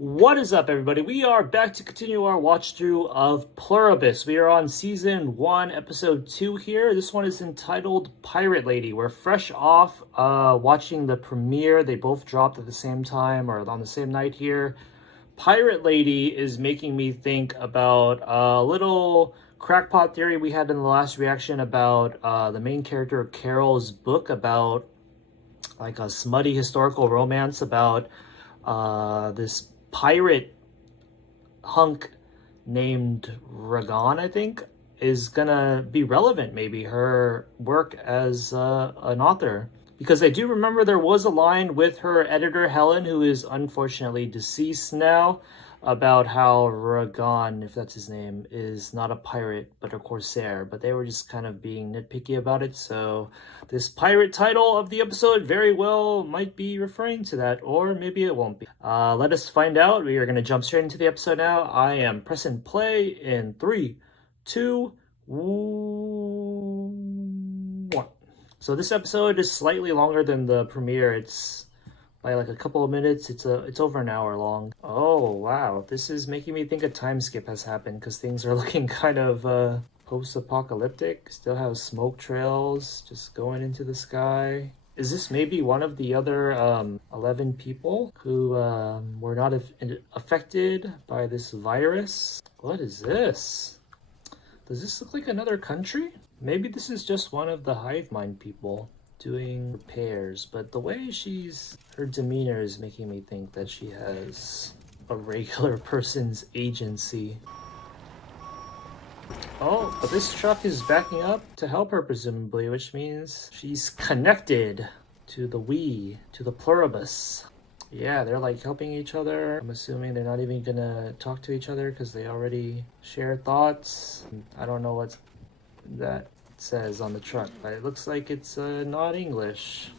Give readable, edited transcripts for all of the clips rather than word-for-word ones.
What is up, everybody? We are back to continue our watch through of Pluribus. We are on season 1, episode 2 here. This one is entitled Pirate Lady. We're fresh off watching the premiere. They both dropped at the same time or on the same night here. Pirate Lady is making me think about a little crackpot theory we had in the last reaction about the main character of Carol's book about like a smutty historical romance about this pirate hunk named Ragon, I think, is gonna be relevant, maybe, her work as an author. Because I do remember there was a line with her editor, Helen, who is unfortunately deceased now, about how Ragon, if that's his name, is not a pirate, but a corsair. But they were just kind of being nitpicky about it, so this pirate title of the episode very well might be referring to that, or maybe it won't be. Let us find out. We are going to jump straight into the episode now. I am pressing play in 3, 2, 1. So this episode is slightly longer than the premiere. It's by like a couple of minutes. It's over an hour long. Oh wow, this is making me think a time skip has happened because things are looking kind of post-apocalyptic. Still have smoke trails just going into the sky. Is this maybe one of the other 11 people who were not affected by this virus? What is this? Does this look like another country? Maybe this is just one of the hive mind people doing repairs, but the way her demeanor is making me think that she has a regular person's agency. Oh, but this truck is backing up to help her, presumably, which means she's connected to the Pluribus. Yeah, they're like helping each other. I'm assuming they're not even gonna talk to each other because they already share thoughts. I don't know what that says on the truck, but it looks like it's not English.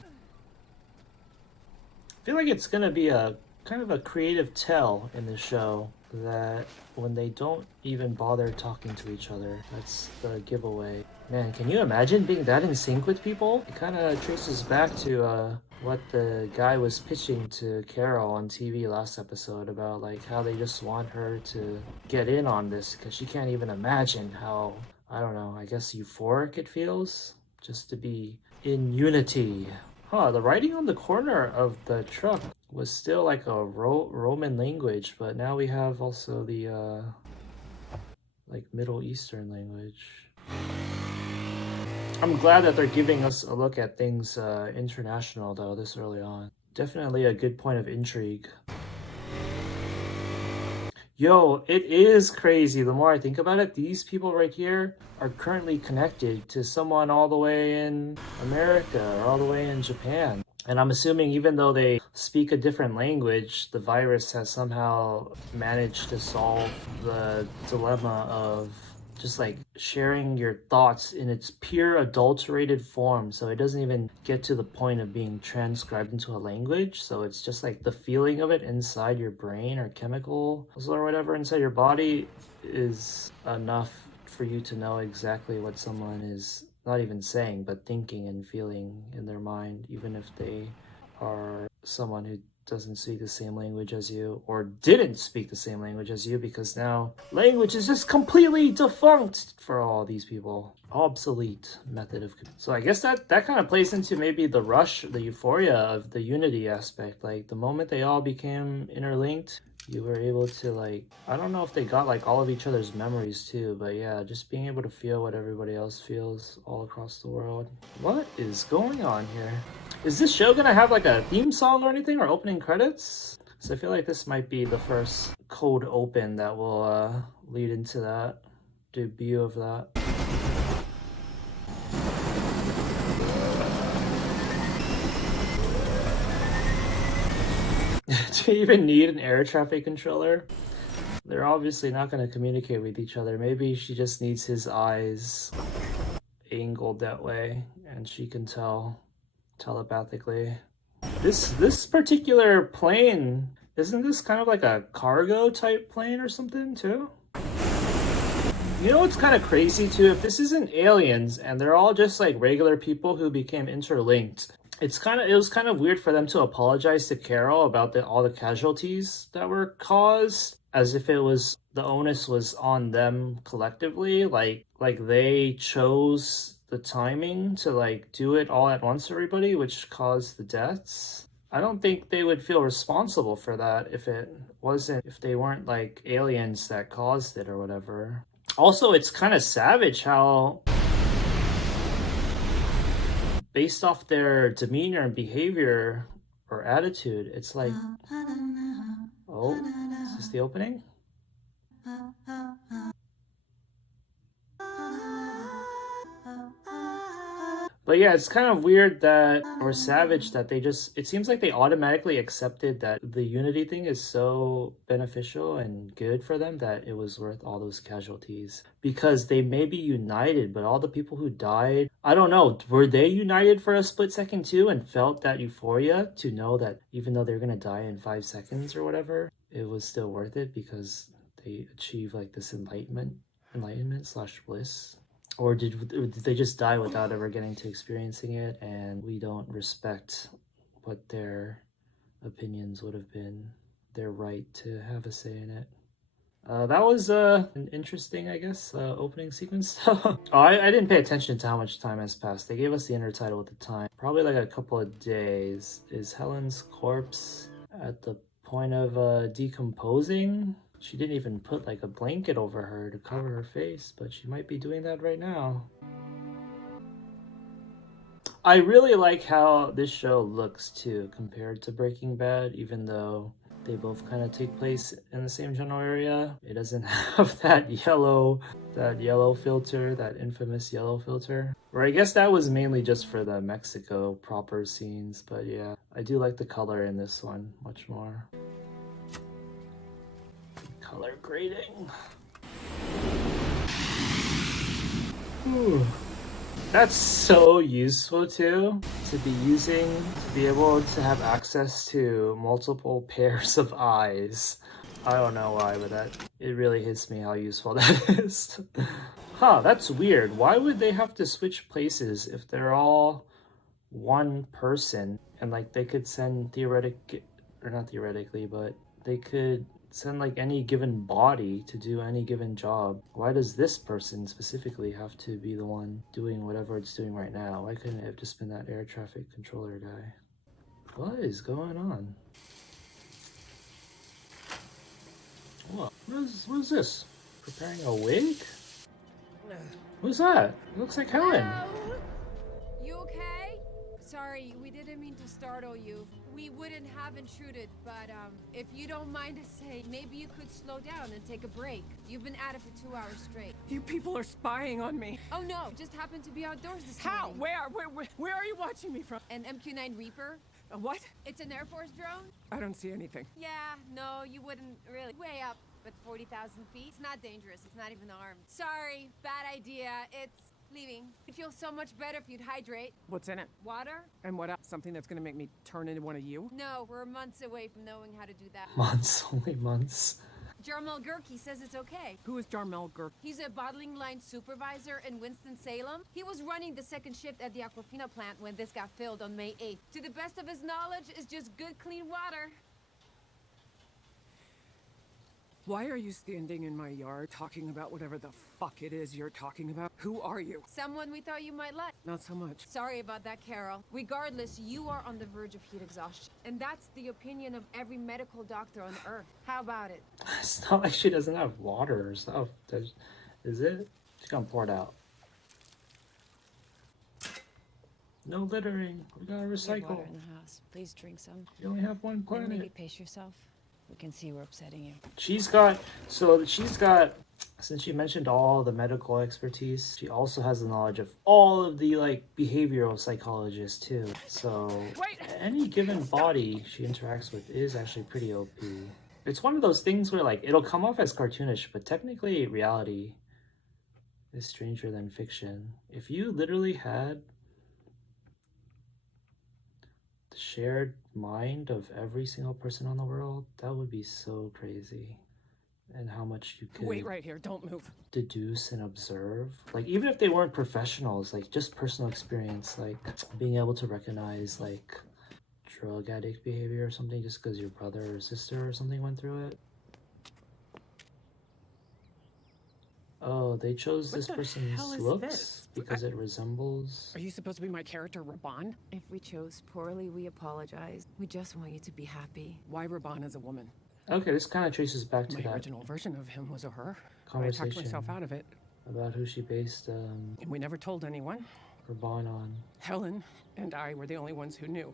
I feel like it's gonna be a kind of a creative tell in the show that when they don't even bother talking to each other, that's the giveaway. Man, can you imagine being that in sync with people? It kind of traces back to what the guy was pitching to Carol on TV last episode about like how they just want her to get in on this because she can't even imagine how, I don't know, I guess euphoric it feels just to be in unity. Huh, the writing on the corner of the truck was still like a Roman language, but now we have also the like Middle Eastern language. I'm glad that they're giving us a look at things international though this early on. Definitely a good point of intrigue. Yo, it is crazy. The more I think about it, these people right here are currently connected to someone all the way in America or all the way in Japan. And I'm assuming even though they speak a different language, the virus has somehow managed to solve the dilemma of just like sharing your thoughts in its pure adulterated form. So it doesn't even get to the point of being transcribed into a language. So it's just like the feeling of it inside your brain or chemicals or whatever inside your body is enough for you to know exactly what someone is not even saying, but thinking and feeling in their mind, even if they are someone who doesn't speak the same language as you or didn't speak the same language as you, because now language is just completely defunct for all these people. Obsolete method of. So I guess that kind of plays into maybe the rush, the euphoria of the unity aspect. Like the moment they all became interlinked, you were able to like, I don't know if they got like all of each other's memories too, but yeah, just being able to feel what everybody else feels all across the world. What is going on here? Is this show gonna have like a theme song or anything, or opening credits? So I feel like this might be the first cold open that will lead into that debut of that. Do you even need an air traffic controller? They're obviously not going to communicate with each other. Maybe she just needs his eyes angled that way and she can tell telepathically. This particular plane, isn't this kind of like a cargo type plane or something too? You know what's kind of crazy too? If this isn't aliens and they're all just like regular people who became interlinked, it was kind of weird for them to apologize to Carol about all the casualties that were caused, as if it was the onus was on them collectively, like they chose the timing to like do it all at once, everybody, which caused the deaths. I don't think they would feel responsible for that if they weren't like aliens that caused it or whatever. Also, it's kind of savage how, based off their demeanor and behavior or attitude, it's like, oh, is this the opening? But yeah, it's kind of weird that, or savage that it seems like they automatically accepted that the unity thing is so beneficial and good for them that it was worth all those casualties. Because they may be united, but all the people who died, I don't know, were they united for a split second too and felt that euphoria to know that even though they're gonna die in 5 seconds or whatever, it was still worth it because they achieved like this enlightenment slash bliss? Or did they just die without ever getting to experiencing it, and we don't respect what their opinions would have been, their right to have a say in it? That was an interesting, I guess, opening sequence. Oh, I didn't pay attention to how much time has passed. They gave us the intertitle at the time. Probably like a couple of days. Is Helen's corpse at the point of decomposing? She didn't even put like a blanket over her to cover her face, but she might be doing that right now. I really like how this show looks too, compared to Breaking Bad, even though they both kind of take place in the same general area. It doesn't have that yellow filter, that infamous yellow filter. Or I guess that was mainly just for the Mexico proper scenes, but yeah, I do like the color in this one much more. Color grading. Whew. That's so useful too, to be able to have access to multiple pairs of eyes. I don't know why, but it really hits me how useful that is. Huh, that's weird. Why would they have to switch places if they're all one person? And like they could send not theoretically, but they could send like any given body to do any given job. Why does this person specifically have to be the one doing whatever it's doing right now? Why couldn't it have just been that air traffic controller guy? What is going on? What is this? Preparing a wig? Who's that? It looks like Helen. Hello? You okay? Sorry, we didn't mean to startle you. We wouldn't have intruded, but if you don't mind to say, maybe you could slow down and take a break. You've been at it for 2 hours straight. You people are spying on me. Oh no, just happened to be outdoors this How? morning. Where are you watching me from? An MQ-9 Reaper? A what? It's an Air Force drone? I don't see anything. Yeah, no, you wouldn't really. Way up at 40,000 feet. It's not dangerous. It's not even armed. Sorry, bad idea. It's leaving. It feels so much better if you'd hydrate. What's in it? Water? And what else? Something that's gonna make me turn into one of you? No, we're months away from knowing how to do that. Months, only months. Jarmel Gurki says it's okay. Who is Jarmel Gurk? He's a bottling line supervisor in Winston-Salem. He was running the second shift at the Aquafina plant when this got filled on May 8th. To the best of his knowledge, it's just good, clean water. Why are you standing in my yard talking about whatever the fuck it is you're talking about? Who are you? Someone we thought you might like. Not so much. Sorry about that, Carol. Regardless, you are on the verge of heat exhaustion. And that's the opinion of every medical doctor on Earth. How about it? It's not like she doesn't have water or stuff. Is it? She's gonna pour it out. No littering. We gotta We have recycle. water in the house. Please drink some. You only have one Then maybe planet. pace yourself. We can see we're upsetting you. She's got, since she mentioned all the medical expertise, she also has the knowledge of all of the like behavioral psychologists too. So Wait! any given body she interacts with is actually pretty OP. It's one of those things where like it'll come off as cartoonish, but technically reality is stranger than fiction. If you literally had the shared mind of every single person on the world, that would be so crazy. and how much you could Wait right here, don't move. deduce and observe. Like, even if they weren't professionals, like just personal experience, like being able to recognize like drug addict behavior or something just because your brother or sister or something went through it. Oh, they chose this person's looks because it resembles... Are you supposed to be my character, Raban? If we chose poorly, we apologize. We just want you to be happy. Why Raban as a woman? Okay, this kind of traces back to My that original version of him was a her. I conversation talked myself out of it. about who she based And we never told anyone. Raban on. Helen and I were the only ones who knew.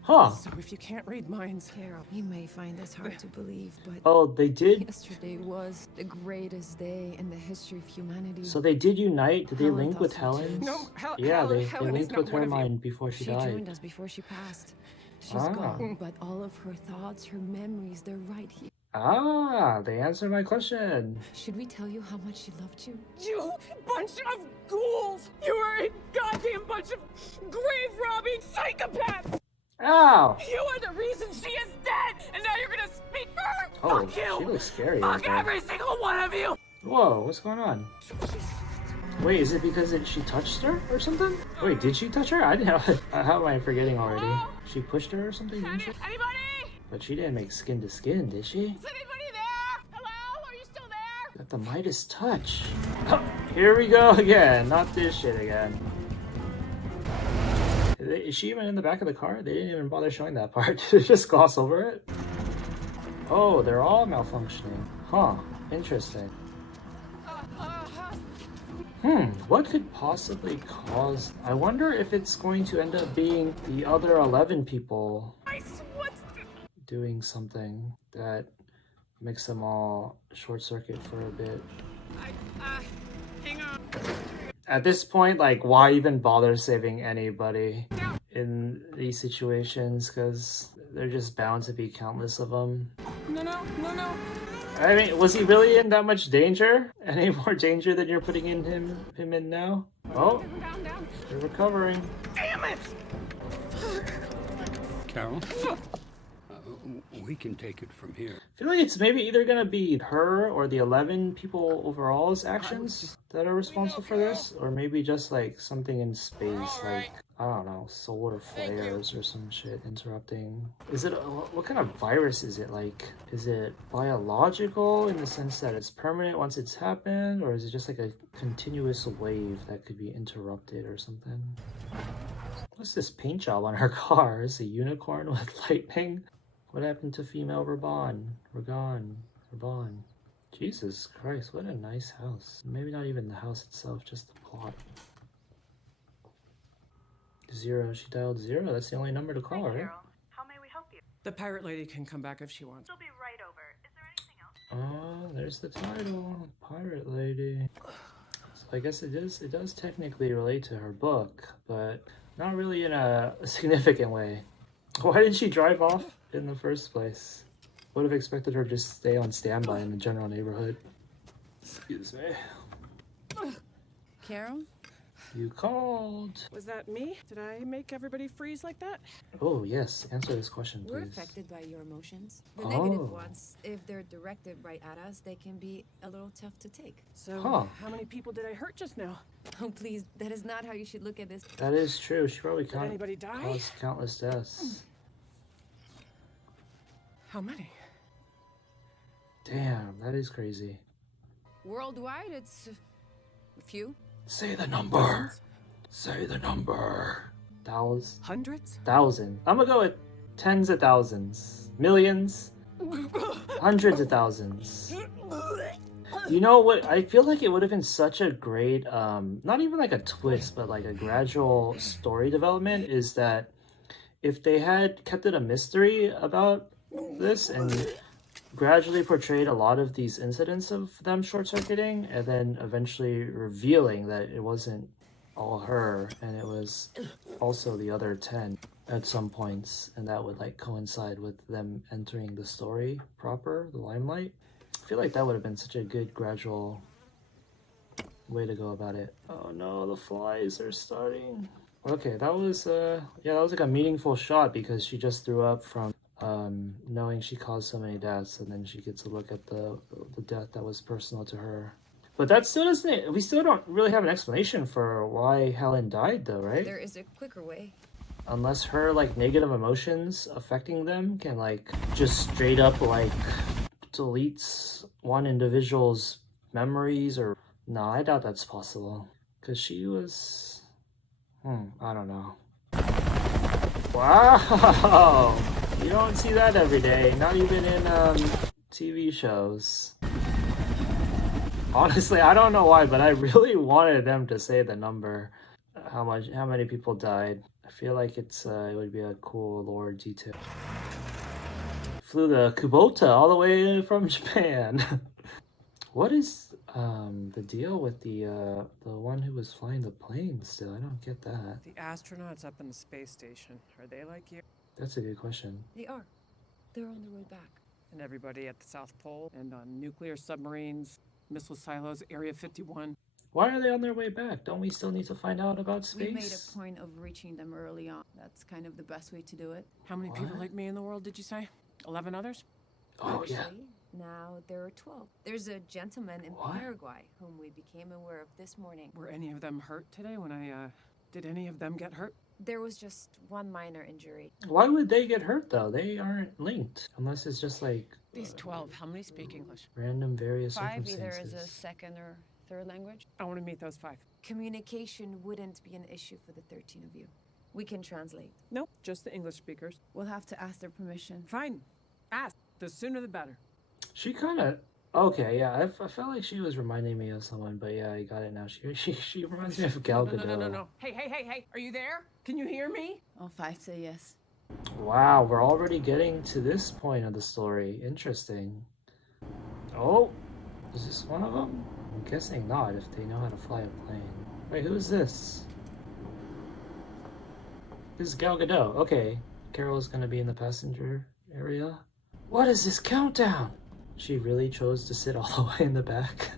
Huh! So if you can't read minds... Carol, you may find this hard to believe, but Oh, they did? yesterday was the greatest day in the history of humanity. So they did unite? Did they Helen link thought with so Helen? too. No, Yeah, they Helen is linked not with one her of you. mind before she She died. joined us before she passed. She's Ah. gone, but all of her thoughts, her memories, they're right here. Ah, they answered my question. Should we tell you how much she loved you? You bunch of ghouls! You are a goddamn bunch of grave-robbing psychopaths! Ow! You are the reason she is dead! And now you're gonna speak for her? Oh, Fuck you! she looks scary. Fuck right every single one of you! there. Whoa, what's going on? Wait, is it because she touched her or something? Wait, did she touch her? I didn't know. How am I forgetting already? She pushed her or something, didn't she? Anybody? But she didn't make skin to skin, did she? Is anybody there? Hello? Are you still there? Got the Midas touch. Oh, here we go again. Not this shit again. Is she even in the back of the car? They didn't even bother showing that part. Did they just gloss over it? Oh, they're all malfunctioning. Huh. Interesting. What could possibly cause... I wonder if it's going to end up being the other 11 people doing something that makes them all short circuit for a bit. Hang on. At this point, like, why even bother saving anybody in these situations? Because they're just bound to be countless of them. No. I mean, was he really in that much danger? Any more danger than you're putting in him in now? Oh, Down. you're recovering. Damn it! Carol? We can take it from here. I feel like it's maybe either gonna be her or the 11 people overall's actions that are responsible for this, or maybe just like something in space, like, I don't know, solar flares or some shit interrupting. Is it, what kind of virus is it? Like, is it biological in the sense that it's permanent once it's happened, or is it just like a continuous wave that could be interrupted or something? What's this paint job on her car? Is it a unicorn with lightning? What happened to female Raban? Raban. Jesus Christ, what a nice house. Maybe not even the house itself, just the plot. 0, she dialed 0. That's the only number to call, right? Carol, how may we help you? The pirate lady can come back if she wants. She'll be right over. Is there anything else? Oh, there's the title. Pirate Lady. So I guess it does technically relate to her book, but not really in a significant way. Why did she drive off in the first place? Would have expected her to just stay on standby in the general neighborhood. Excuse me. Carol? You called. Was that me? Did I make everybody freeze like that? Oh, yes. Answer this question, please. We're affected by your emotions. The Oh. negative ones, if they're directed right at us, they can be a little tough to take. So, Huh. how many people did I hurt just now? Oh, please, that is not how you should look at this. That is true. She probably Did anybody die? caused countless deaths. How many? Damn, that is crazy. Worldwide, it's a few. Say the number. Say the number. Hundreds? Thousand. I'm gonna go with tens of thousands. Millions. Hundreds of thousands. You know what? I feel like it would have been such a great, not even like a twist, but like a gradual story development, is that if they had kept it a mystery about this and gradually portrayed a lot of these incidents of them short-circuiting and then eventually revealing that it wasn't all her and it was also the other 10 at some points, and that would like coincide with them entering the story proper, the limelight. I feel like that would have been such a good gradual way to go about it. Oh no, the flies are starting. Okay, that was yeah, that was like a meaningful shot because she just threw up from knowing she caused so many deaths, and then she gets to look at the death that was personal to her. But that still doesn't. We still don't really have an explanation for why Helen died, though, right? There is a quicker way. Unless her like negative emotions affecting them can like just straight up like deletes one individual's memories, or no, I doubt that's possible. Because she was, I don't know. Wow, you don't see that every day, not even in TV shows. Honestly, I don't know why, but I really wanted them to say the number, how many people died. I feel like it would be a cool lore detail. Flew the Kubota all the way from Japan. What is the deal with the one who was flying the plane still? I don't get that. The astronauts up in the space station, are they like you? That's a good question. They are. They're on their way back. And everybody at the South Pole and on nuclear submarines, missile silos, Area 51. Why are they on their way back? Don't we still need to find out about space? We made a point of reaching them early on. That's kind of the best way to do it. How many people like me in the world did you say? 11 others? Oh, yeah. Actually, now there are 12. There's a gentleman in Paraguay whom we became aware of this morning. Were any of them hurt today when did any of them get hurt? There was just one minor injury. Why would they get hurt, though? They aren't linked. Unless it's just like... These 12, how many speak English? Random various 5 circumstances. either as a second or third language. I want to meet those 5. Communication wouldn't be an issue for the 13 of you. We can translate. Nope, just the English speakers. We'll have to ask their permission. Fine. Ask. The sooner the better. She kind of... Okay, yeah, I felt like she was reminding me of someone, but yeah, I got it now. She reminds me of Gal Gadot. No. Hey. Are you there? Can you hear me? All 5 say yes. Wow, we're already getting to this point of the story. Interesting. Oh, is this one of them? I'm guessing not, if they know how to fly a plane. Wait, who is this? This is Gal Gadot. Okay, Carol's gonna be in the passenger area. What is this countdown? She really chose to sit all the way in the back.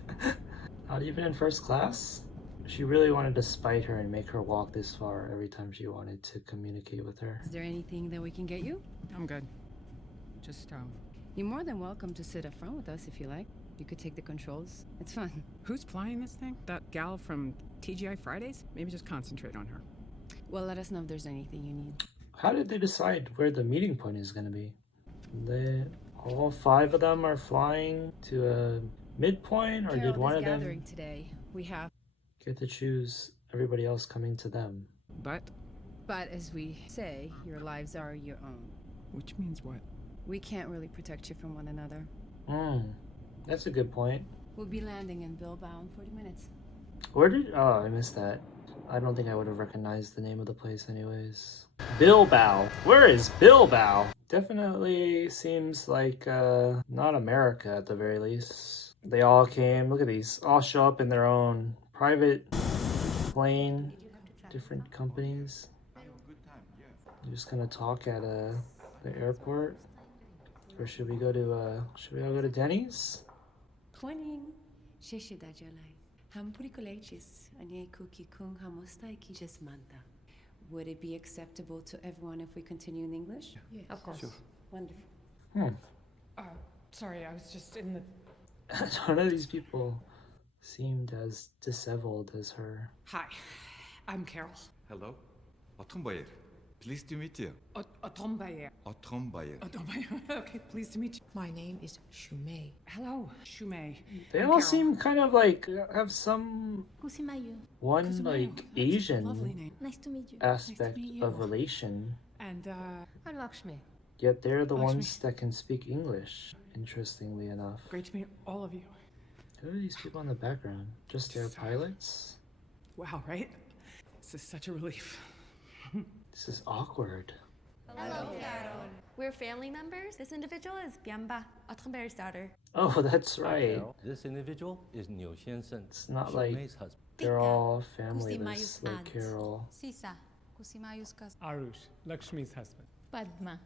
Not even in first class? She really wanted to spite her and make her walk this far every time she wanted to communicate with her. Is there anything that we can get you? I'm good. Just, You're more than welcome to sit up front with us if you like. You could take the controls. It's fun. who's flying this thing? That gal from TGI Fridays? Maybe just concentrate on her. Well, let us know if there's anything you need. How did they decide where the meeting point is going to be? All 5 of them are flying to a midpoint, or Carol, did one this of them gathering today, we have... get to choose everybody else coming to them? But, But as we say, your lives are your own. which means what? We can't really protect you from one another. That's a good point. We'll be landing in Bilbao in 40 minutes. Oh, I missed that. I don't think I would have recognized the name of the place anyways. Bilbao. Where is Bilbao? Definitely seems like not America at the very least. They all came, look at these, all show up in their own private plane, different companies. You're just gonna talk at the airport? Or should we all go to Denny's? Morning. Cześć Dajalai. Hampuri kolejczyś, a nie kuki kung hamustai kijas manta. Would it be acceptable to everyone if we continue in English? Yes. Of course. Sure. Wonderful. Sorry, I was just in the... None of these people seemed as disheveled as her. Hi, I'm Carol. Hello. Otombayer. Pleased to meet you. Otombayer. Otombayer. Okay, pleased to meet you. My name is Shumei. Hello, Shumei. They I'm all Carol. seem kind of like have some Kusimayu. one Kusumayo. like That's a lovely Asian name. Nice to meet you. aspect meet you. of relation. And, I'm Lakshmi. Yet they're the Lakshmi. ones that can speak English, interestingly enough. great to meet all of you. Who are these people in the background? Just their pilots? Wow, right? This is such a relief. This is awkward. We're family members. This individual is Bianba, Otombayer's daughter. Oh, that's right. This individual is Niu Xiansheng. It's not like Shumei's husband. they're all Kusimayu's familyless like aunt. Carol. Sisa, Kusimayu's cousin. Arush, Lakshmi's husband. Padma,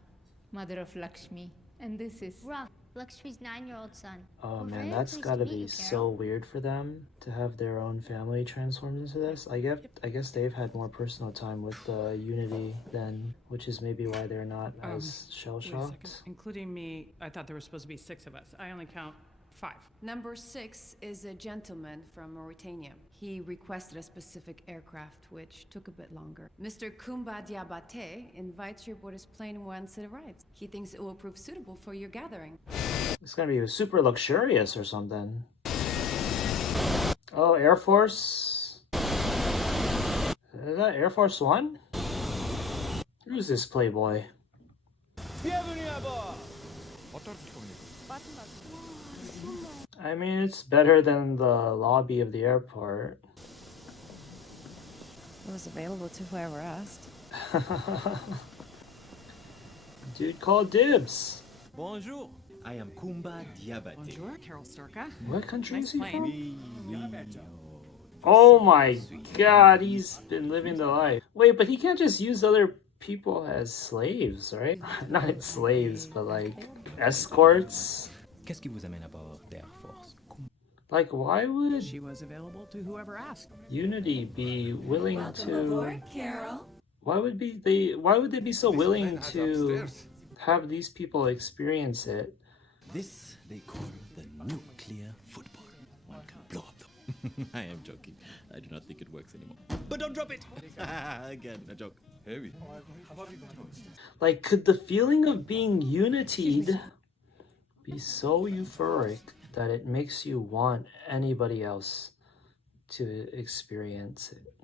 mother of Lakshmi. And this is Ra, Luxury's 9-year-old son. Oh We're man, very that's pleased gotta to meet be you, so Carol. weird for them to have their own family transformed into this. I guess they've had more personal time with Unity then, which is maybe why they're not as shell-shocked. Including me, I thought there were supposed to be 6 of us. I only count 5. Number 6 is a gentleman from Mauritania. He requested a specific aircraft, which took a bit longer. Mr. Kumba Diabate invites you aboard his plane once it arrives. He thinks it will prove suitable for your gathering. It's gonna be super luxurious or something. Oh, Air Force? Is that Air Force One? Who's this playboy? I mean, it's better than the lobby of the airport. It was available to whoever asked. Dude called dibs. Bonjour, I am Kumba Diabate. Bonjour, Carol Storka. What country Nice is he plane. from? Oh my god, he's been living the life. Wait, but he can't just use other people as slaves, right? Not slaves, but like escorts. Qu'est-ce qui vous amène à bord d'Air Force? Like, why would She was available to whoever asked. Unity be willing to? Aboard, Carol. Why would they be so willing to have these people experience it? This they call the nuclear football. One can blow up them. I am joking. I do not think it works anymore. But don't drop it! Again, a joke. Heavy. Like, could the feeling of being unitied be so euphoric that it makes you want anybody else to experience it?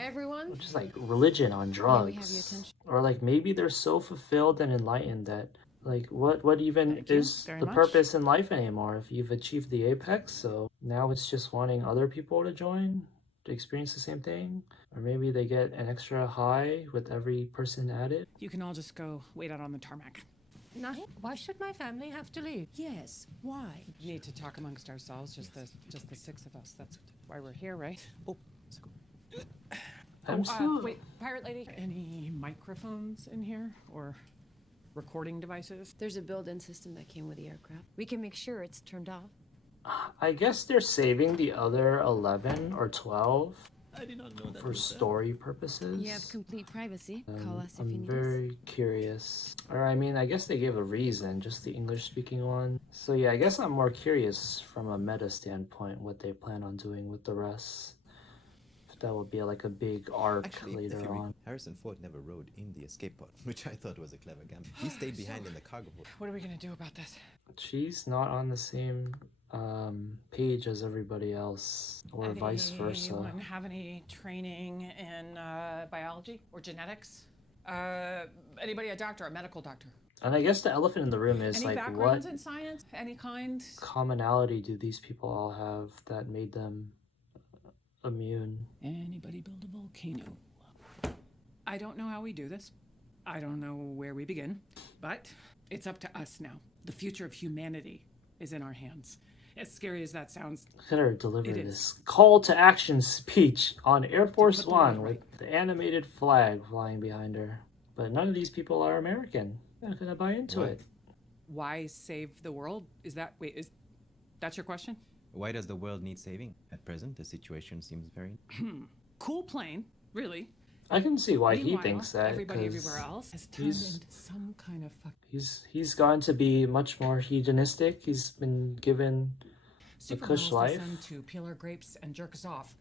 Everyone? Which is like religion on Yeah, we have your drugs. attention. Or like maybe they're so fulfilled and enlightened that like what even Thank you is very the much. purpose in life anymore if you've achieved the apex? So now it's just wanting other people to join to experience the same thing. Or maybe they get an extra high with every person added. You can all just go wait out on the tarmac. Nahi, why should my family have to leave? Yes, why? We need to talk amongst ourselves, just the 6 of us. That's why we're here, right? Oh, let's go. I'm still... Wait, Pirate Lady. Any microphones in here or recording devices? There's a built-in system that came with the aircraft. We can make sure it's turned off. I guess they're saving the other 11 or 12 I did not know that. for story purposes. You have complete privacy. Call us if you I'm need us. very curious. Or I mean, I guess they gave a reason, just the English-speaking one. So yeah, I guess I'm more curious from a meta standpoint what they plan on doing with the rest. If that would be like a big arc later on. Harrison Ford never rode in the escape pod, which I thought was a clever gambit. He stayed behind in the cargo hold. What are we gonna do about this? She's not on the same page as everybody else, or vice versa. Anyone have any training in biology or genetics? Anybody a doctor, a medical doctor? And I guess the elephant in the room is Any like, backgrounds what in science? Any kind? commonality do these people all have that made them immune? Anybody build a volcano? I don't know how we do this. I don't know where we begin, but it's up to us now. The future of humanity is in our hands. As scary as that sounds, Look at her deliver It this call to action speech on Air Force One with the animated flag flying behind her. But none of these people are American. I'm not gonna buy into it. why save the world? Is that's your question? Why does the world need saving? At present, the situation seems very... Cool plane, really. I can see why he Meanwhile, thinks that. everybody 'cause everywhere else has turned he's- into some kind of fuck. He's gone to be much more hedonistic. He's been given the cush Supermodels life. listen to peel our grapes and jerk us off.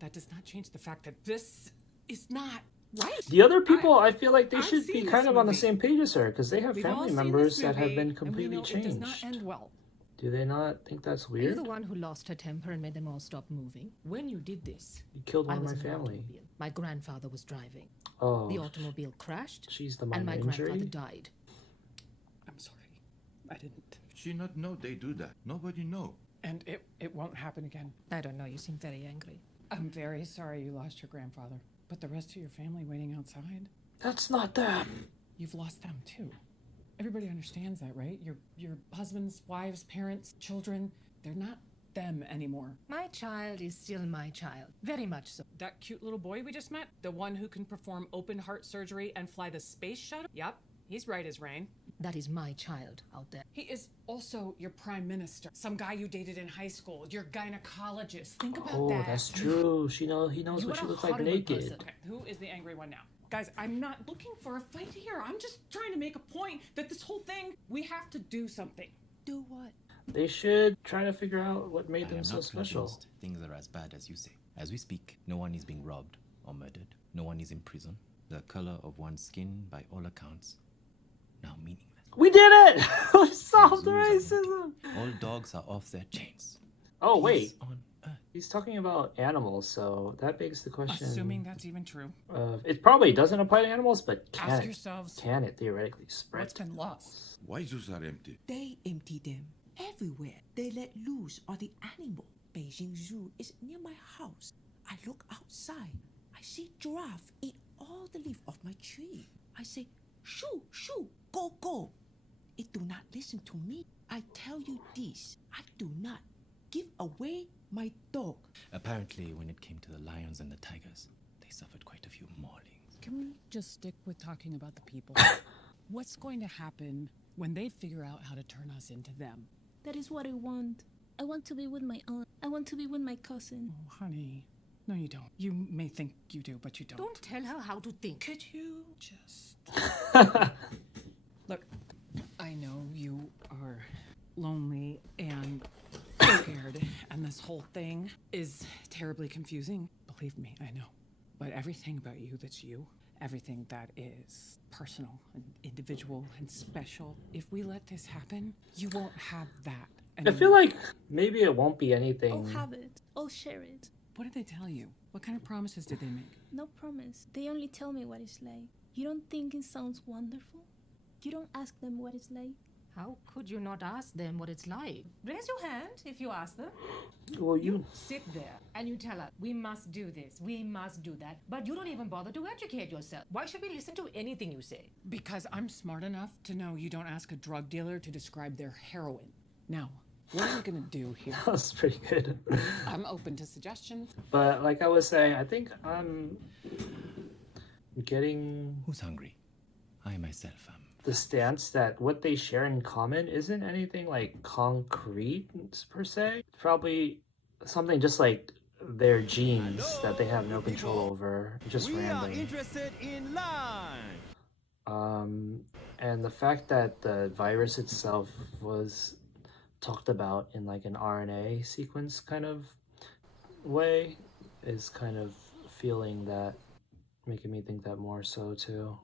That does not change the fact that this is not right. The other people, I feel like they I've should be seen kind this of on the movie. same page as her because they have We've all family seen members this that have movie, been and we completely know it changed. does not end well. Do they not think that's Are you weird? the one who lost her temper and made them all stop moving? When you did this, You killed one I of was my in the family. automobile. My grandfather was driving. Oh, The automobile crashed, she's the and my minor grandfather injury. died. I'm sorry. I didn't. She not know they do that. Nobody know. And it won't happen again. I don't know, you seem very angry. I'm very sorry you lost your grandfather. But the rest of your family waiting outside, That's not them. you've lost them too. Everybody understands that, right? Your husbands, wives, parents, children, they're not them anymore. My child is still my child. Very much so. That cute little boy we just met, the one who can perform open heart surgery and fly the space shuttle? Yep, he's right as rain. That is my child out there. He is also your prime minister, some guy you dated in high school, your gynecologist. Think about Oh, that. that's true. He knows You what are she a looks like Hollywood naked. person. Okay, who is the angry one now? Guys, I'm not looking for a fight here. I'm just trying to make a point that this whole thing, we have to do something. Do what? They should try to figure out what made I them am so not special. convinced things are as bad as you say. As we speak, no one is being robbed or murdered. No one is in prison. The color of one's skin, by all accounts, now meaningless. We did it! We solved the Zoos are racism! All dogs are off their chains. Oh, wait. Peace on earth. He's talking about animals, so that begs the question. Assuming that's even true. It probably doesn't apply to animals, but Ask yourselves, can it theoretically spread? what's been lost? Why zoos are empty? They empty them everywhere. They let loose all the animal. Beijing Zoo is near my house. I look outside. I see giraffe eat all the leaf off my tree. I say, shoo, shoo, go, go. It do not listen to me. I tell you this, I do not give away my dog. Apparently, when it came to the lions and the tigers, they suffered quite a few maulings. Can we just stick with talking about the people? What's going to happen when they figure out how to turn us into them? That is what I want. I want to be with my aunt. I want to be with my cousin. Oh, honey. No, you don't. You may think you do, but you don't. Don't tell her how to think. Could you just... Look, I know you are lonely and scared, and this whole thing is terribly confusing. Believe me, I know. But everything about you that's you, everything that is personal and individual and special, if we let this happen, you won't have that I feel like maybe it won't be anything. I'll have it. I'll share it. What did they tell you? What kind of promises did they make? No promise. They only tell me what it's like. You don't think it sounds wonderful? You don't ask them what it's like? How could you not ask them what it's like? Raise your hand if you ask them. Well, you sit there and you tell us, we must do this, we must do that, but you don't even bother to educate yourself. Why should we listen to anything you say? Because I'm smart enough to know you don't ask a drug dealer to describe their heroin. Now, what are we gonna do here? That was pretty good. I'm open to suggestions. But like I was saying, I think I'm getting... Who's hungry? I myself am. The stance that what they share in common isn't anything like concrete per se. Probably something just like their genes that they have no control over, just random. We are interested in line. And the fact that the virus itself was talked about in like an RNA sequence kind of way is kind of feeling that, making me think that more so too.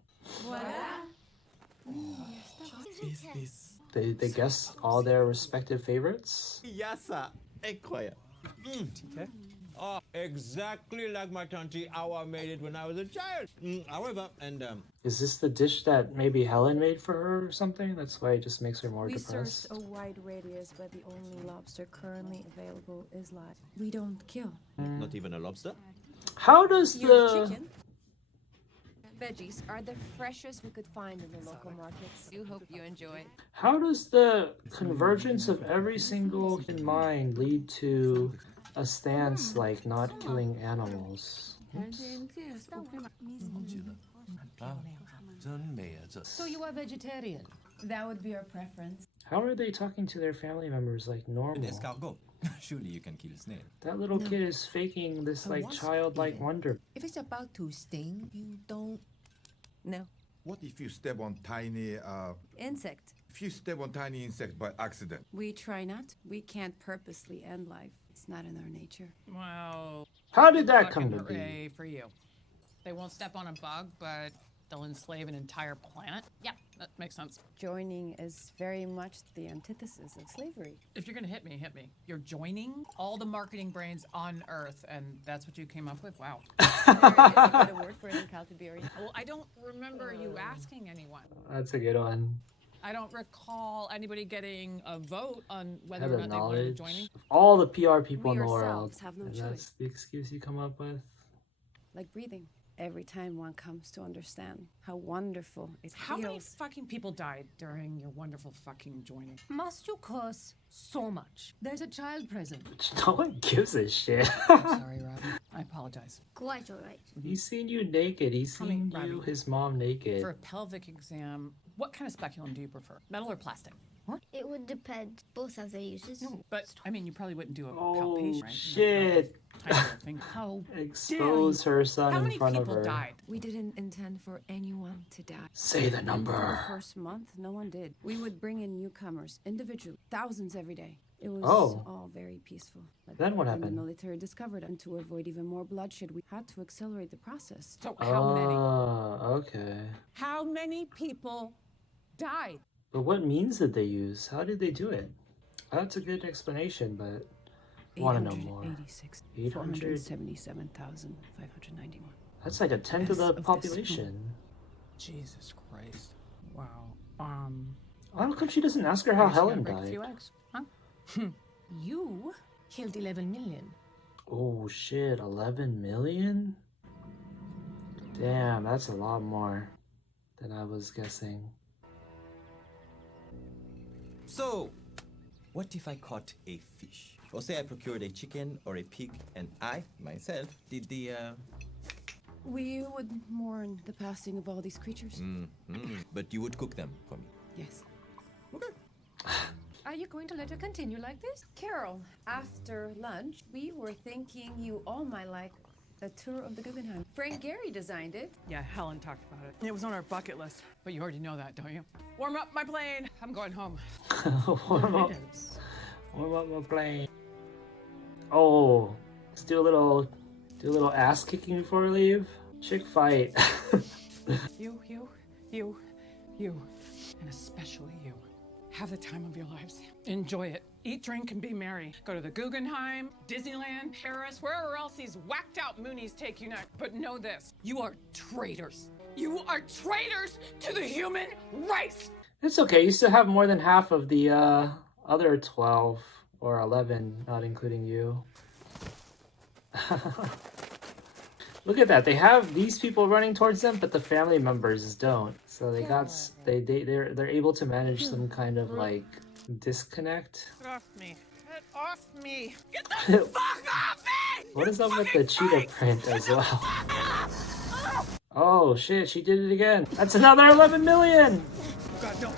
Is this? They guess all their respective favorites. Yasa, incroyable. Oh, exactly like my Tanti Awa made it when I was a child. However, Is this the dish that maybe Helen made for her or something? That's why it just makes her more We depressed. searched a wide radius, but the only lobster currently available is live. We don't kill. Not even a lobster? How does Your the... chicken? Veggies are the freshest we could find in the local markets. Do hope you enjoy. How does the convergence of every single human mind lead to a stance like not killing animals? Oops. So you are vegetarian? That would be our preference. How are they talking to their family members like normal? Surely you can kill a snail. That little kid is faking this like childlike wonder. If it's about to sting, you don't. No. What if you step on tiny, Insect. if you step on tiny insect by accident? We try not. We can't purposely end life. It's not in our nature. Well, How did that fucking come to be? hooray for you. They won't step on a bug, but they'll enslave an entire planet. Yeah, that makes sense. Joining is very much the antithesis of slavery. If you're gonna hit me, hit me. You're joining all the marketing brains on Earth, and that's what you came up with? Wow. There is a better word for it in Caltaburi. Well, I don't remember you asking anyone. That's a good one. I don't recall anybody getting a vote on whether Have or the not they wanted knowledge joining. of all the PR people We in the world. ourselves have no And choice. that's the excuse you come up with. Like breathing. Every time one comes to understand how wonderful it How many feels. fucking people died during your wonderful fucking joining? Must you curse so much? There's a child present. No one gives a shit. I'm sorry, Robin. I apologize. Quite all right. He's seen you naked. He's Honey, seen you, Robbie. his mom naked. For a pelvic exam, What kind of speculum do you prefer? Metal or plastic? What? It would depend. Both have their uses. No, but I mean, you probably wouldn't do a Oh, palpation, right? shit. Tiny little thing. How Expose her son How in many front of people her. died? We didn't intend for anyone to die. Say the For number. the first month, no one did. We would bring in newcomers, individually, thousands every day. It was Oh. all very peaceful. But Then what the happened? military discovered, and to avoid even more bloodshed, we had to accelerate the process. So how many? Okay. How many people died? But what means did they use? How did they do it? That's a good explanation, but I want to know more. 800? 477,591. That's like a tenth of the As of this population. Jesus Christ. Wow. How come she doesn't ask her how I guess you Helen gotta break a died? few eggs, huh? You killed 11 million. Oh shit, 11 million? Damn, that's a lot more than I was guessing. So, what if I caught a fish? Or say I procured a chicken or a pig and I, myself, did the, We would mourn the passing of all these creatures. But you would cook them for me? Yes. Are you going to let her continue like this? Carol, after lunch, we were thinking you all might like a tour of the Guggenheim. Frank Gehry designed it. Yeah, Helen talked about it. It was on our bucket list. But you already know that, don't you? Warm up my plane. I'm going home. Warm up my plane. Oh, let's do a little ass kicking before we leave. Chick fight. You, and especially you. Have the time of your lives. Enjoy it. Eat, drink, and be merry. Go to the Guggenheim, Disneyland, Paris, wherever else these whacked out Moonies take you next. But know this, you are traitors. You are traitors to the human race! It's okay, you still have more than half of the other 12 or 11, not including you. Look at that, they have these people running towards them, but the family members don't. So they got they're able to manage some kind of like disconnect. Get off me. Get off me. Get the fuck off me! What is up with the cheetah print as well? Oh shit, she did it again. That's another 11 million! God, no.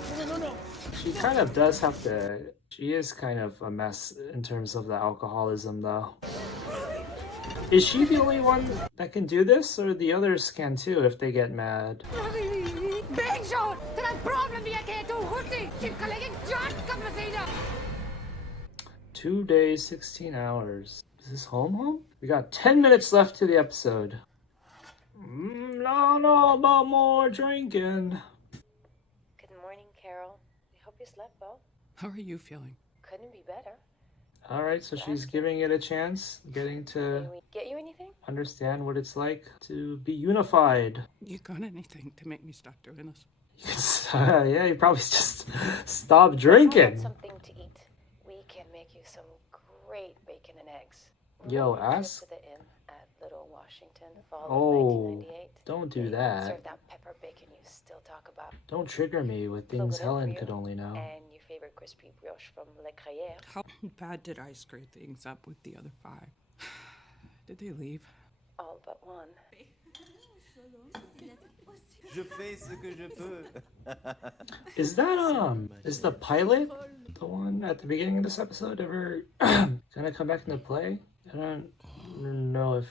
She kind of does have to... She is kind of a mess in terms of the alcoholism though. Is she the only one that can do this, or the others can too if they get mad? 2 days, 16 hours. Is this home? We got 10 minutes left to the episode. No more drinking. Good morning, Carol. I hope you slept well. How are you feeling? Couldn't be better. Alright, so she's giving it a chance, getting to Can we get you anything? understand what it's like to be unified. You got anything to make me stop doing this? Yeah, you probably just stop I want drinking. something to eat. We can make you some great bacon and eggs. Yo, Remember the trip ask. to the inn at Little Washington, fall of Oh, 1998? don't do They that. served that pepper bacon you still talk about. Don't trigger me with Fill things it up Helen for you, could only know. And your favorite crispy brioche from Le Crayère. How bad did I screw things up with the other 5? Did they leave? All but one. Je fais ce que je peux. Is that is the pilot the one at the beginning of this episode ever gonna come back into play? I don't know if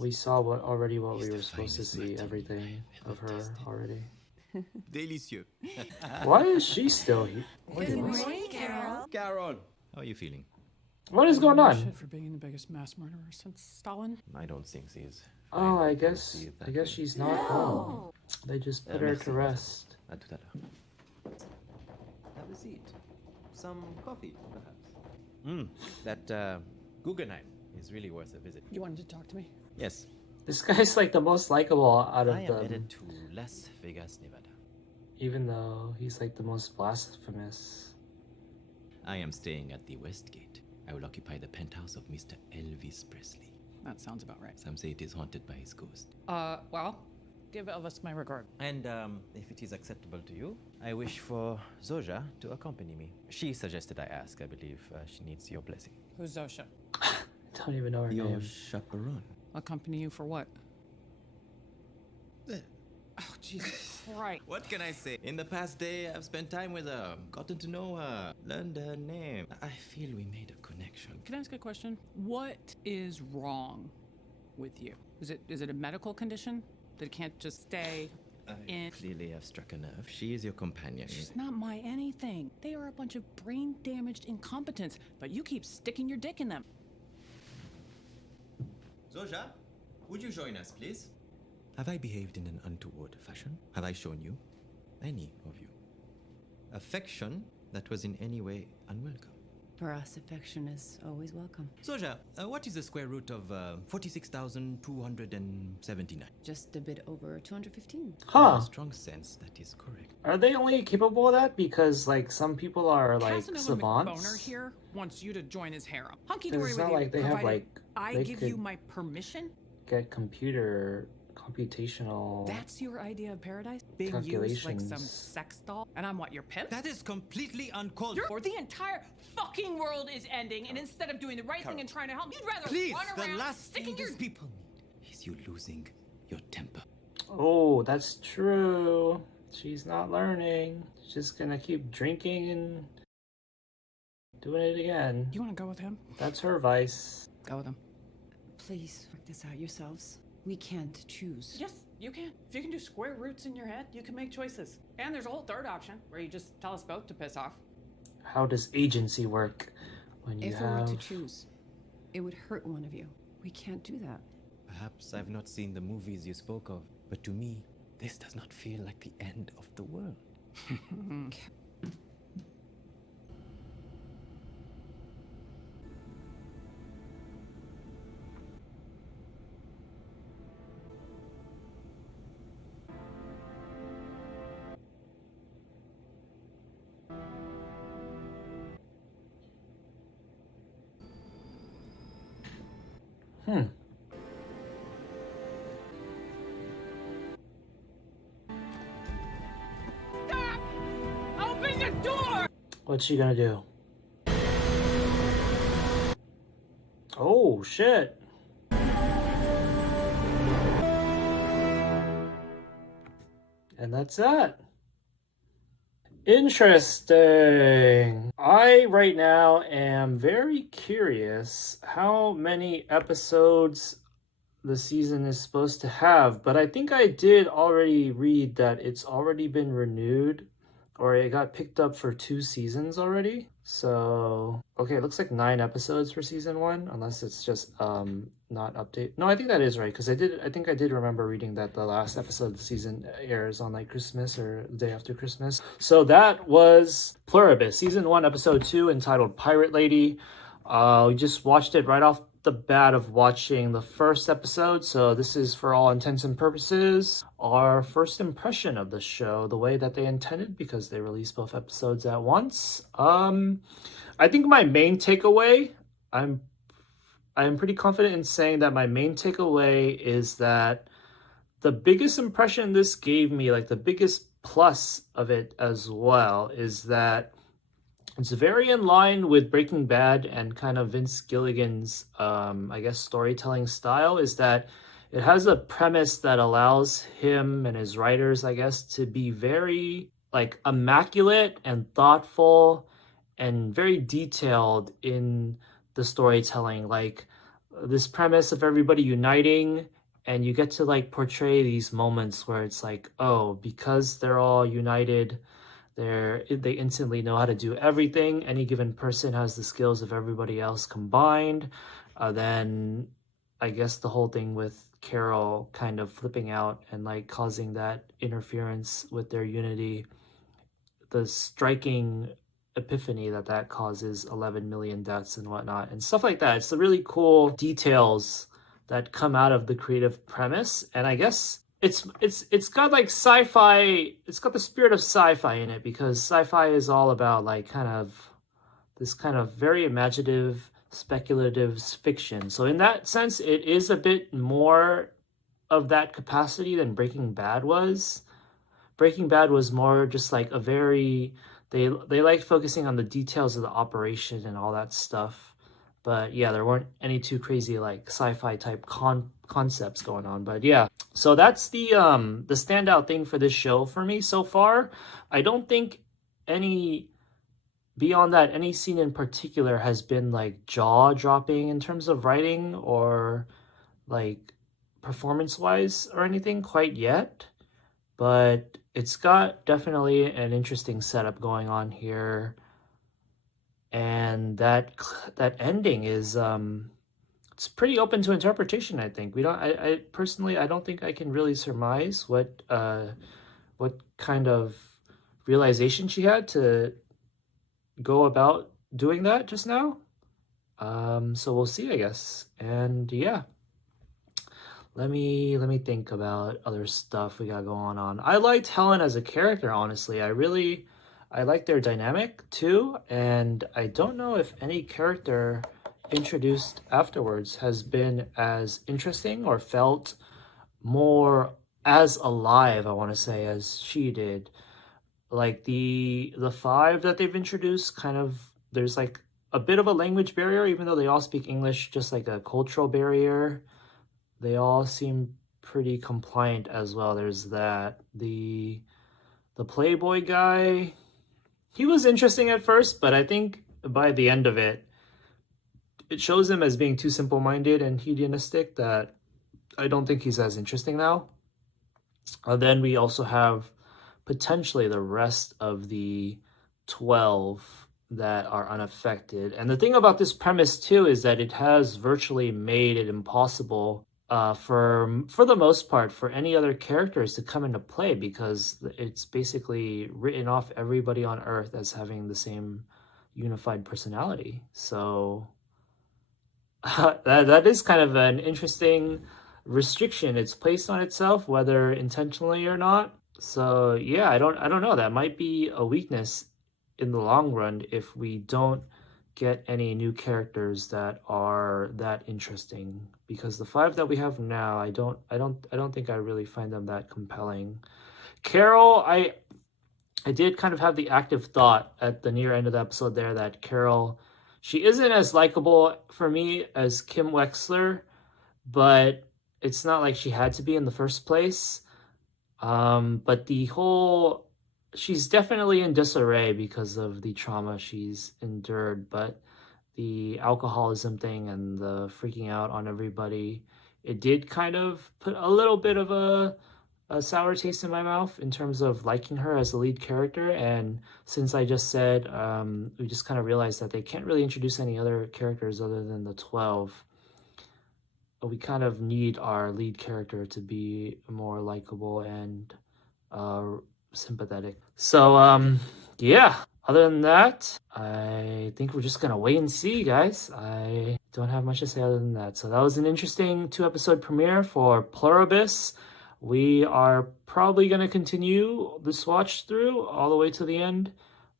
we saw what we were supposed to see, everything of her already. Délicieux. Why is she still here? Good morning, Carol. Carol, how are you feeling? What is going on? Shit for being the biggest mass murderer since Stalin. I don't think she is. Oh, I guess she's not home. They just put her to rest. À tout à l'heure. Have a seat. Some coffee, perhaps. That Guggenheim is really worth a visit. You wanted to talk to me? Yes. This guy's like the most likable out of I am them, headed to Las Vegas, Nevada. even though he's like the most blasphemous. I am staying at the Westgate. I will occupy the penthouse of Mr. Elvis Presley. That sounds about right. Some say it is haunted by his ghost. Well, give Elvis my regard. And if it is acceptable to you, I wish for Zoja to accompany me. She suggested I ask. I believe she needs your blessing. Who's Zosha? Don't even know her Your name. chaperone. Accompany you for what? Oh, Jesus. Christ. What can I say? In the past day, I've spent time with her, gotten to know her, learned her name. I feel we made a connection. Can I ask a question? What is wrong with you? Is it a medical condition that can't just stay in? Clearly, I've struck a nerve. She is your companion. She's not my anything. They are a bunch of brain-damaged incompetents, but you keep sticking your dick in them. Zoja, would you join us, please? Have I behaved in an untoward fashion? Have I shown you, any of you, affection that was in any way unwelcome? For us, affection is always welcome. Zoja, what is the square root of 46,279? Just a bit over 215. I have Huh. a strong sense that is correct. Are they only capable of that because, like, some people are, like, Casanova McBoner savants? here wants you to join his harem. Hunky Because dory it's with not you. like they have, provided like, I they give you could- my permission. Get computational... That's your idea of paradise? Being used like some Calculations. sex doll? And I'm what, your pimp? That is completely uncalled Or the entire fucking world is ending, and instead of doing the right thing and trying to help, you'd rather Please, run the around last sticking thing your these people Is you losing your temper. Oh, that's true. She's not learning. She's just gonna keep drinking and doing it again. You want to go with him? That's her vice. Go with him. Please work this out yourselves. We can't choose. Yes, you can. If you can do square roots in your head, you can make choices. And there's a whole third option where you just tell us both to piss off. How does agency work when you If we were have... to choose, it would hurt one of you. We can't do that. Perhaps I've not seen the movies you spoke of, but to me, this does not feel like the end of the world. Hmm. Stop! Open the door! What's she gonna do? Oh, shit. And that's that. Interesting. I right now am very curious how many episodes the season is supposed to have, but I think I did already read that it's already been renewed, or it got picked up for 2 seasons already. So, okay, it looks like 9 episodes for season 1, unless it's just not update. No, I think that is right, because I think I did remember reading that the last episode of the season airs on like Christmas or the day after Christmas. So that was Pluribus, season 1, episode 2, entitled Pirate Lady. We just watched it right off the bat of watching the first episode, so this is, for all intents and purposes, our first impression of the show, the way that they intended, because they released both episodes at once. I think my main takeaway, I'm pretty confident in saying that my main takeaway is that the biggest impression this gave me, like the biggest plus of it as well, is that it's very in line with Breaking Bad and kind of Vince Gilligan's, I guess, storytelling style, is that it has a premise that allows him and his writers, I guess, to be very, like, immaculate and thoughtful and very detailed in the storytelling. Like, this premise of everybody uniting, and you get to, like, portray these moments where it's like, oh, because they're all united, they instantly know how to do everything. Any given person has the skills of everybody else combined. Then I guess the whole thing with Carol kind of flipping out and like causing that interference with their unity, the striking epiphany that causes 11 million deaths and whatnot and stuff like that. It's the really cool details that come out of the creative premise. And I guess it's got like sci-fi, it's got the spirit of sci-fi in it, because sci-fi is all about like kind of this kind of very imaginative, speculative fiction. So in that sense, it is a bit more of that capacity than Breaking Bad was. Breaking Bad was more just like a very, they liked focusing on the details of the operation and all that stuff. But yeah, there weren't any too crazy like sci-fi type concepts going on. But yeah, so that's the standout thing for this show for me so far. I don't think beyond that, any scene in particular has been like jaw-dropping in terms of writing or like performance-wise or anything quite yet. But it's got definitely an interesting setup going on here. And that ending is it's pretty open to interpretation, I think. I personally, I don't think I can really surmise what kind of realization she had to go about doing that just now. So we'll see, I guess. And yeah, let me think about other stuff we got going on. I liked Helen as a character, honestly. I like their dynamic too, and I don't know if any character introduced afterwards has been as interesting or felt more as alive, I want to say, as she did. Like the 5 that they've introduced, kind of, there's like a bit of a language barrier, even though they all speak English, just like a cultural barrier. They all seem pretty compliant as well. There's that. The Playboy guy, he was interesting at first, but I think by the end of it, it shows him as being too simple-minded and hedonistic that I don't think he's as interesting now. Then we also have potentially the rest of the 12 that are unaffected. And the thing about this premise too is that it has virtually made it impossible for the most part for any other characters to come into play, because it's basically written off everybody on Earth as having the same unified personality. So that is kind of an interesting restriction it's placed on itself, whether intentionally or not. So yeah, I don't know. That might be a weakness in the long run if we don't get any new characters that are that interesting, because the 5 that we have now, I don't think I really find them that compelling. Carol, I did kind of have the active thought at the near end of the episode there that Carol, she isn't as likable for me as Kim Wexler, but it's not like she had to be in the first place. But she's definitely in disarray because of the trauma she's endured, but the alcoholism thing and the freaking out on everybody, it did kind of put a little bit of a sour taste in my mouth in terms of liking her as the lead character. And since I just said, we just kind of realized that they can't really introduce any other characters other than the 12. We kind of need our lead character to be more likable and sympathetic. So yeah, other than that, I think we're just gonna wait and see, guys. I don't have much to say other than that. So that was an interesting 2-episode premiere for Pluribus. We are probably gonna continue this watch through all the way to the end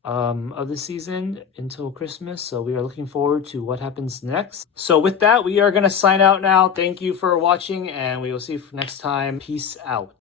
of the season until Christmas. So we are looking forward to what happens next. So with that, we are gonna sign out now. Thank you for watching, and we will see you next time. Peace out.